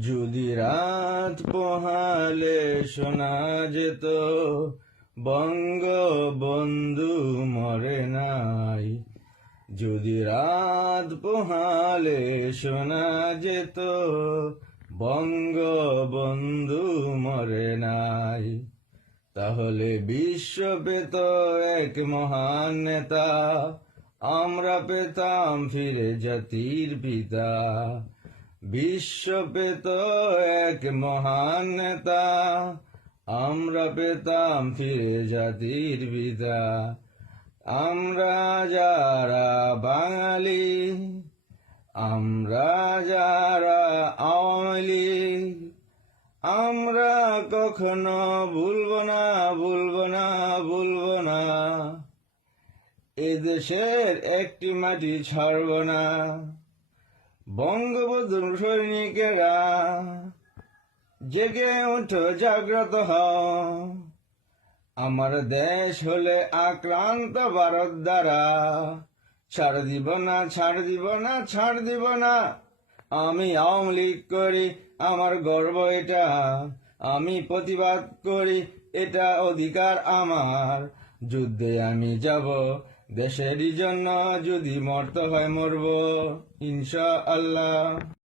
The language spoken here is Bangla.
যদি রাত পোহালে শোনা যেত বঙ্গবন্ধু মরে নাই। যদি রাত পোহালে শোনা যেত বঙ্গবন্ধু মরে নাই, তাহলে বিশ্ব পেত এক মহান নেতা, আমরা পেতাম ফিরে জাতির পিতা। বিশ্ব পেত এক মহান নেতা, আমরা পেতাম ফিরে জাতির পিতা। আমরা যারা বাঙালি, আমরা যারা আওয়ামী লীগ, আমরা কখনো ভুলব না, ভুলব না, ভুলব না। এদেশের একটি মাটি ছাড়ব না। বঙ্গবন্ধুর সৈনিকেরা জেগে উঠো, জাগ্রত হও। আমার দেশ হলে আক্রান্ত ভারত দ্বারা, ছাড় দিব না, ছাড় দিব না, ছাড় দিব না। আমি আওয়ামী লীগ করি, আমার গর্ব এটা। আমি প্রতিবাদ করি, এটা অধিকার আমার। যুদ্ধে আমি যাব দেশেরই জন্য, যদি মরতে হয় মরব ইনশাআল্লাহ।